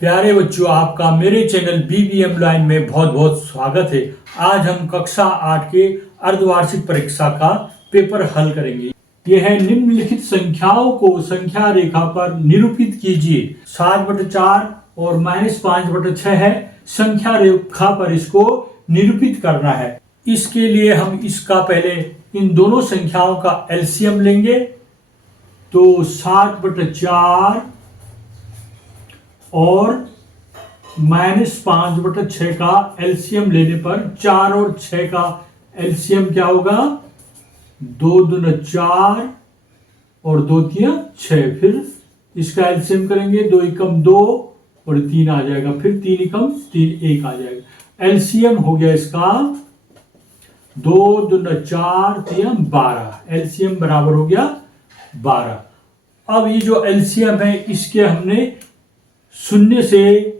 प्यारे बच्चों, आपका मेरे चैनल BBM लाइन में बहुत बहुत स्वागत है। आज हम कक्षा 8 के अर्धवार्षिक परीक्षा का पेपर हल करेंगे। यह है निम्नलिखित संख्याओं को संख्या रेखा पर निरूपित कीजिए। 7/4 और -5/6 है। संख्या रेखा पर इसको निरूपित करना है। इसके लिए हम इसका पहले इन दोनों संख्याओं का एलसीएम लेंगे। तो 7/4 और -5/6 का एलसीएम लेने पर 4 और 6 का एलसीएम क्या होगा? 2 दूना 4 और 2 तिया 6। फिर इसका एलसीएम करेंगे, 2 एकम 2 और 3 आ जाएगा। फिर 3 एकम 3 1 आ जाएगा। एलसीएम हो गया इसका 2 दूना 4 तिया 12। एलसीएम बराबर हो गया 12। अब ये जो एलसीएम है इसके हमने शून्य से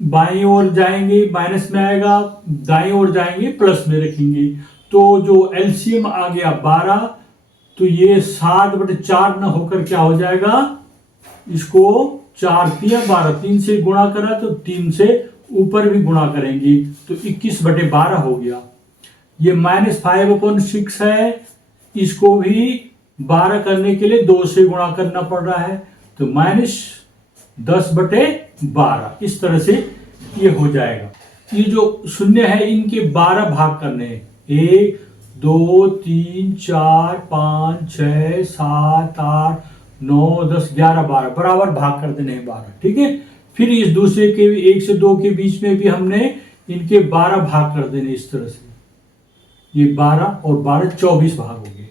बाईं ओर जाएंगे माइनस में आएगा, दाईं ओर जाएंगे प्लस में रखेंगे। तो जो एलसीएम आ गया 12, तो ये 7/4 न होकर क्या हो जाएगा? इसको 4 तिया 12, 3 से गुणा करा तो 3 से ऊपर भी गुणा करेंगे तो 21/12 हो गया। ये -5/6 है, इसको भी 12 करने के लिए 2 से गुणा करना पड़ रहा है, तो -10/12 इस तरह से ये हो जाएगा। ये जो शून्य है इनके 12 भाग करने हैं। 1 2 3 4 5 6 7 8 9 10 11 12 बराबर भाग कर देने हैं 12। ठीक है। फिर इस दूसरे के 1 से 2 के बीच में भी हमने इनके 12 भाग कर देने। इस तरह से ये 12 और 12 24 भाग हो गए।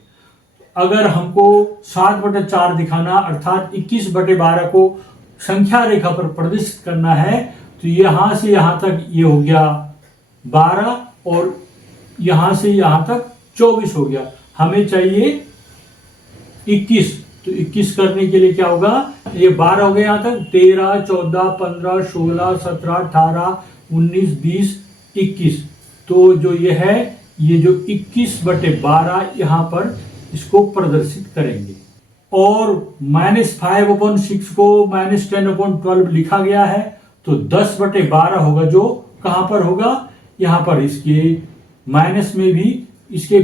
अगर हमको 7/4 दिखाना अर्थात 21/12 को संख्या रेखा पर प्रदर्शित करना है, तो यहां से यहां तक ये हो गया 12 और यहां से यहां तक 24 हो गया। हमें चाहिए 21, तो 21 करने के लिए क्या होगा? ये 12 हो गया यहां तक, 13 14 15 16 17 18 19 20 21। तो जो ये है, ये जो 21/12 यहां पर इसको प्रदर्शित करेंगे। और -5/6 को -10/12 लिखा गया है, तो 10/12 होगा, जो कहां पर होगा? यहां पर इसके माइनस में भी इसके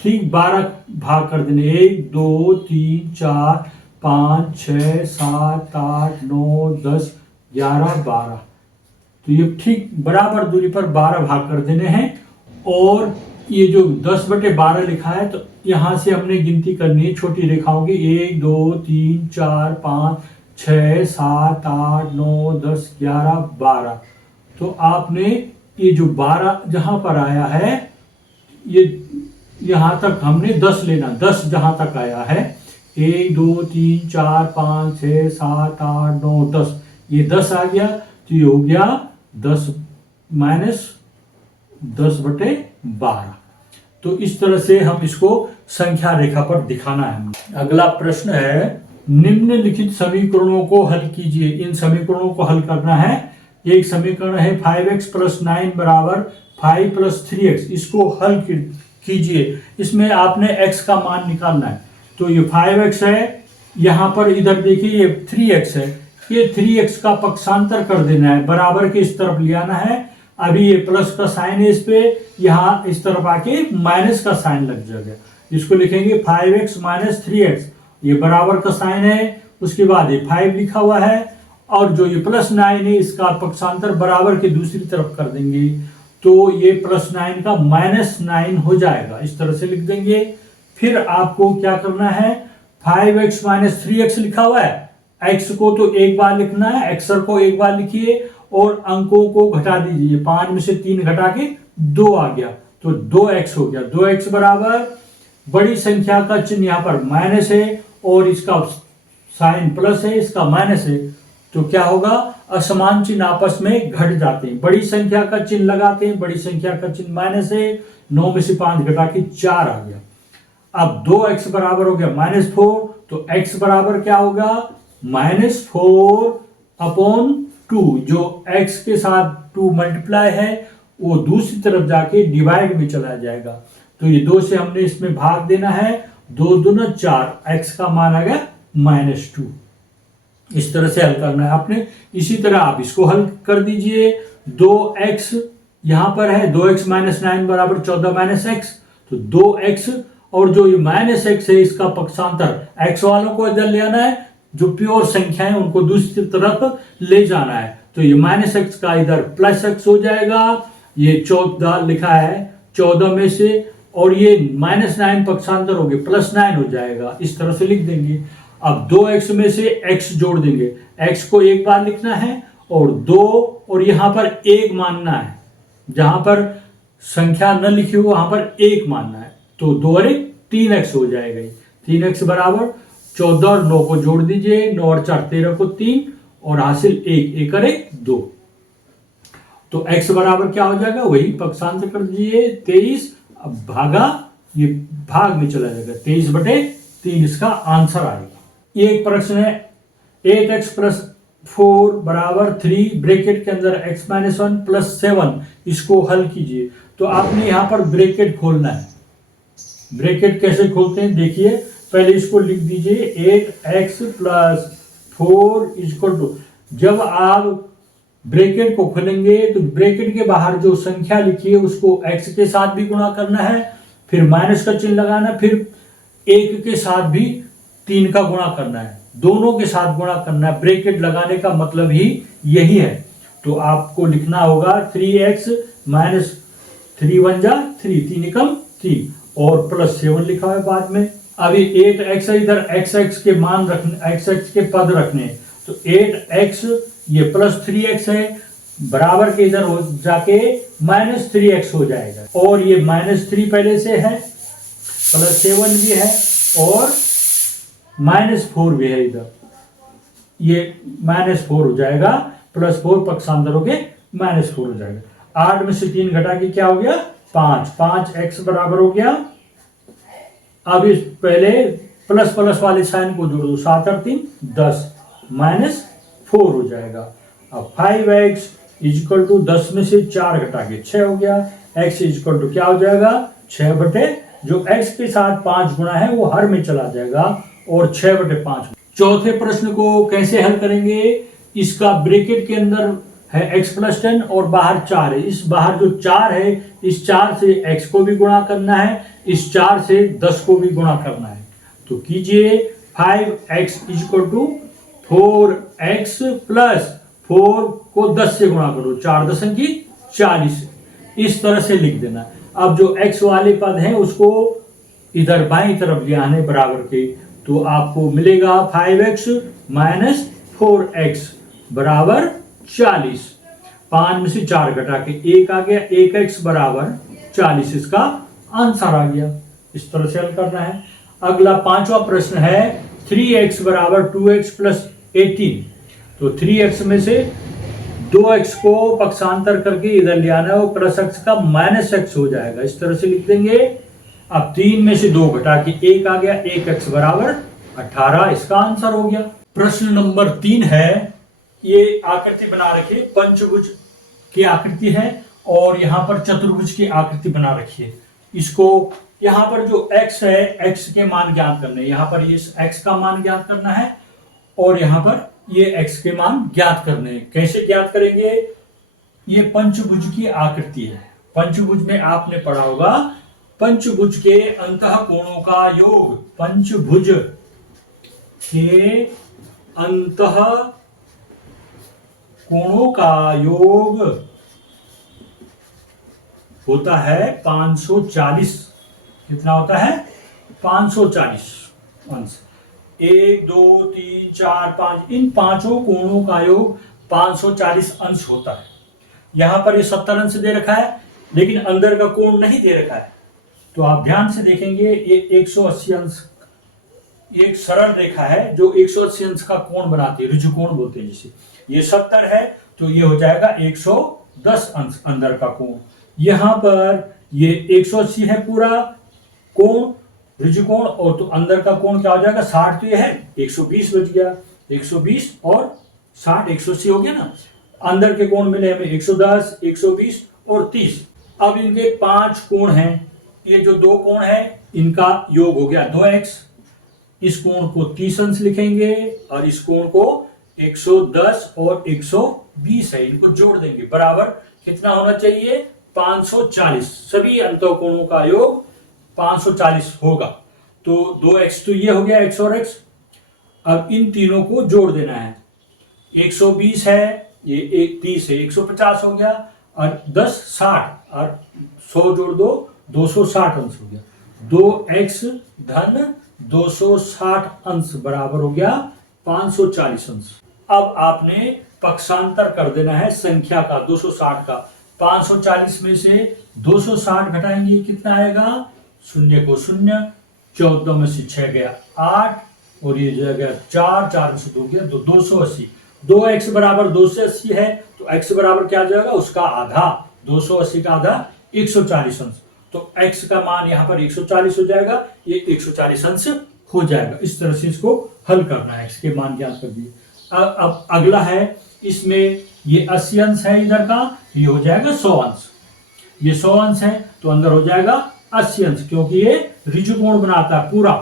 ठीक 12 भाग कर देने। 1 2 3 4 5 6 7 8 9 10 11 12। तो ये ठीक बराबर दूरी पर 12 भाग कर देने हैं। और ये जो 10/12 लिखा है, तो यहां से हमने गिनती करनी है छोटी रेखाओं की। 1 2 3 4 5 6 7 8 9 10 11 12। तो आपने ये जो 12 जहां पर आया है, ये यहां तक हमने 10 लेना। 10 जहां तक आया है, 1 2 3 4 5 6 7 8 9 10, ये 10 आ गया, तो ये हो गया 10 -10/12। तो इस तरह से हम इसको संख्या रेखा पर दिखाना है। अगला प्रश्न है, निम्नलिखित समीकरणों को हल कीजिए। इन समीकरणों को हल करना है। एक समीकरण है 5x + 9 = 5 + 3x। इसको हल कीजिए। इसमें आपने x का मान निकालना है। तो ये 5x है, यहां पर इधर देखिए ये 3x है। ये 3x का पक्षांतर कर देना है, बराबर के इस तरफ ले आना है। अभी ये प्लस का साइन है, इस पे यहां इस तरफ आके माइनस का साइन लग जाएगा। इसको लिखेंगे 5x - 3x, ये बराबर का साइन है। उसके बाद ये 5 लिखा हुआ है, और जो ये +9 है इसका पक्षांतर बराबर के दूसरी तरफ कर देंगे, तो ये +9 का -9 हो जाएगा। इस तरह से लिख देंगे। फिर आपको क्या करना है? 5x - 3x लिखा हुआ है, x को तो एक बार लिखना है, अक्षर को एक बार लिखिए और अंकों को घटा दीजिए। 5 में से 3 घटा के 2 आ गया, तो 2x हो गया। 2x बराबर बड़ी संख्या का चिन्ह यहाँ पर माइनस है और इसका साइन प्लस है, इसका माइनस है, तो क्या होगा? असमान चिन्ह आपस में घट जाते हैं। बड़ी संख्या का चिन्ह लगाते हैं, बड़ी संख्या का चिन्ह माइनस है, 9 में से 5 घटा के 4 आ गया। अब 2x बराबर हो गया -4, तो x बराबर क्या होगा? -4/2। जो x के साथ 2 मल्टीप्लाई है, वो दूसरी तरफ जाके डिवाइड में चला जाएगा। तो ये 2 से हमने इसमें भाग देना है। 2 दूना 4, x का मान आ गया -2। इस तरह से हल करना है आपने। इसी तरह आप इसको हल कर दीजिए। 2x यहां पर है, 2x माइनस 9 बराबर 14 माइनस एक्स। तो 2x और जो ये माइनस एक्स है इसका पक्षांतर, x वालों को इधर ले आना है, जो प्योर संख्या है उनको दूसरी तरफ ले जाना है। तो ये माइनस एक्स का इधर प्लस एक्स हो जाएगा। ये 14 लिखा है 14 में से, और ये माइनस 9 पक्षांतर हो गए प्लस 9 हो जाएगा। इस तरह से लिख देंगे। अब 2x में से x जोड़ देंगे। x को एक बार लिखना है और 2 और यहां पर 1 मानना है। जहां पर संख्या न लिखी हो वहां पर 1 मानना है। तो 2 और 1 3x हो जाएगा। 3x बराबर 14 और 9 को जोड़ दीजिए। 9 और 4 13 को 3 और हासिल 1, 1 और 1 2। तो x बराबर क्या हो जाएगा, वही पक्षांतर कर दीजिए 23। अब भागा ये भाग में चला जाएगा, 23/3 इसका आंसर आएगा। ये एक प्रश्न है। 8x प्लस 4 बराबर 3 ब्रैकेट के अंदर x माइनस 1 प्लस 7, इसको हल कीजिए। तो आपने यहां पर ब्रैकेट खोलना है। ब्रैकेट कैसे खोलते हैं देखिए, पहले इसको लिख दीजिए 8x प्लस 4 इक्वल टू, जब आप ब्रैकेट को खोलेंगे तो ब्रैकेट के बाहर जो संख्या लिखी है उसको x के साथ भी गुणा करना है, फिर माइनस का चिन्ह लगाना, फिर 1 के साथ भी 3 का गुणा करना है, दोनों के साथ गुणा करना है। ब्रैकेट लगाने का मतलब ही यही है। तो आपको लिखना होगा 3x माइनस 3 1 जा 3, 3 एकम 3 और प्लस 7 लिखा है बाद में। अभी 8x इधर x के मान रखने, x के पद रखने। तो 8x ये प्लस 3x है, बराबर के इधर हो जाके माइनस 3x हो जाएगा। और ये माइनस 3 पहले से है, प्लस 7 भी है और माइनस 4 भी है इधर। ये माइनस 4 हो जाएगा, प्लस 4 पक्षांतर हो गए माइनस 4 हो जाएगा। 8 में से 3 घटा के क्या हो गया 5, 5x बराबर हो गया। अब इस पहले प्लस प्लस वाले साइन को जोड़ दो, 7 और 3 10 माइनस 4 हो जाएगा। अब 5x इक्वल टू 10 में से 4 घटा के 6 हो गया। x इक्वल टू क्या हो जाएगा 6 जो x के साथ 5 गुणा है वो हर में चला जाएगा और 6/5। चौथे प्रश्न को कैसे हल करेंगे, इसका ब्रैकेट के अंदर है x प्लस 10 और बाहर 4 है। इस बाहर जो 4 है इस 4 से x को भी गुणा करना है, इस 4 से 10 को भी गुणा करना है। तो कीजिए 5x equal to 4x plus 4 को 10 से गुणा करो, 4 दशम की 40, इस तरह से लिख देना। अब जो x वाले पद हैं उसको इधर बाईं तरफ ले आने बराबर के, तो आपको मिलेगा 5x माइनस 4x बराबर 40। 5 में से 4 घटा के 1 आ गया, 1x बराबर 40 इसका आंसर आ गया। इस तरह से हल करना है। अगला 5वां प्रश्न है 3x बराबर 2x प्लस 18। तो 3x में से 2x को पक्षांतर करके इधर ले आना है, वो प्लस x का माइनस x हो जाएगा। इस तरह से लिख देंगे। अब 3 में से 2 घटा के 1 आ गया, 1x बराबर 18 इसका आंसर हो गया। प्रश्न नंबर 3 है, ये आकृति बना रखिए, पंचभुज की आकृति है और यहाँ पर चतुर्भुज की आकृति बना रखी है। इसको यहाँ पर जो x है x के मान ज्ञात करने, यहाँ पर ये x का मान ज्ञात करना है और यहाँ पर ये x के मान ज्ञात करने हैं। कैसे ज्ञात करेंगे, ये पंचभुज की आकृति है। पंचभुज में आपने पढ़ा होगा पंचभुज के अंतः कोणों का योग, पंचभुज के अंतः कोणों का योग होता है 540। कितना होता है 540 अंश। 1 2 3 4 5, इन पांचों कोणों का योग 540 अंश होता है। यहां पर ये 70 अंश दे रखा है लेकिन अंदर का कोण नहीं दे रखा है। तो आप ध्यान से देखेंगे ये 180 अंश, एक सरल रेखा है जो 180 अंश का कोण बनाती है, ऋजुकोण बोलते हैं जिसे। ये 70 है तो ये हो जाएगा 110 अंश अंदर का कोण। यहां पर ये 180 है पूरा कोण ऋजुकोण, और तो अंदर का कोण क्या हो जाएगा 60, तो ये है 120 बच गया। 120 और 60 180 हो गया ना। अंदर के कोण मिले हमें 110 120 और 30। अब इनके 5 कोण हैं, ये जो 2 कोण है इनका योग हो गया 2x। इस कोण को 30 अंश लिखेंगे और इस कोण को 110 और 120 है, इनको जोड़ देंगे, बराबर कितना होना चाहिए 540। सभी अंतःकोणों का योग 540 होगा। तो 2x तो ये हो गया x और x। अब इन तीनों को जोड़ देना है, 120 है, ये 30 है, 150 हो गया, और 10 60 और 100 जोड़ दो 260 अंश हो गया। 2x धन 260 अंश बराबर हो गया 540 अंश। अब आपने पक्षांतर कर देना है संख्या का 260 का। 540 में से 260 घटाएंगे कितना आएगा, शून्य को शून्य, 14 में से 6 गया 8 और ये जगह 4, 4 में से 2 गया 280। 2x बराबर 280 है तो x बराबर क्या आ जाएगा, उसका आधा, 280 का आधा 140 अंश। तो x का मान यहाँ पर 140 हो जाएगा, ये 140 अंश हो जाएगा। इस तरह से इसको हल करना है, x के मान ज्ञात कर दिए। अब अगला है, इसमें ये 80 अंश है इधर का, ये हो जाएगा 100 अंश। ये 100 अंश है तो अंदर हो जाएगा 80 अंश, क्योंकि ये ऋजुकोण बनाता है, पूरा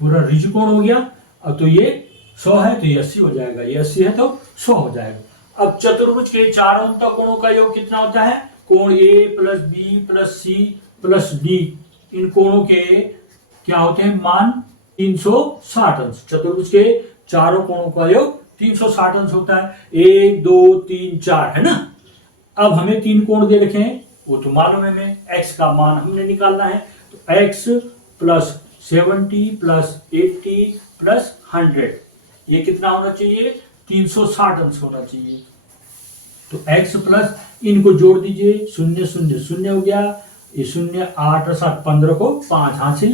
पूरा ऋजुकोण हो गया। अब तो ये 100 है तो ये 80 हो जाएगा, ये 80 है तो 100 हो जाएगा। अब चतुर्भुज के चारों अंतःकोणों का योग कितना होता है, कोण A plus B plus C plus D, इन कोणों के क्या होते हैं मान 360 अंश। चतुर्भुज के चारों कोणों का योग 360 अंश होता है। 1 2 3 4 है ना। अब हमें 3 कोण दे रखे हैं, वो तो मालूम है हमें, x का मान हमने निकालना है। तो x प्लस 70 प्लस 80 प्लस 100, ये कितना होना चाहिए, 360 अंश होना चाहिए। तो x प्लस, इनको जोड़ दीजिए, 0 0 0 हो गया, ये 0 8 और 7 15 को 5 हासिल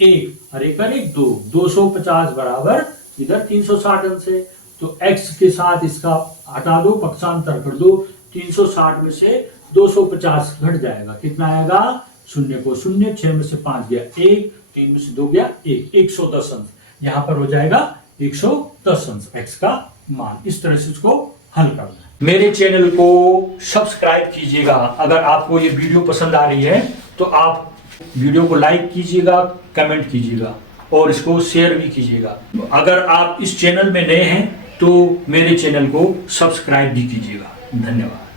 1 और 1 और 1 2, 250 बराबर इधर 360 अंश है। तो x के साथ इसका हटा दो, पक्षांतर कर दो, 360 में से 250 घट जाएगा, कितना आएगा, 0 को 0, 6 में से 5 गया 1, 3 में से 2 गया 1, 110 अंश। यहाँ पर हो जाएगा 110 अंश x का मान। इस तरह से इसको हल करना है। मेरे चैनल को सब्सक्राइब कीजिएगा। अगर आपको ये वीडियो पसंद आ रही है तो आप वीडियो को लाइक कीजिएगा, कमेंट कीजिएगा और इसको शेयर भी कीजिएगा। अगर आप इस चैनल में नए हैं तो मेरे चैनल को सब्सक्राइब भी कीजिएगा। धन्यवाद।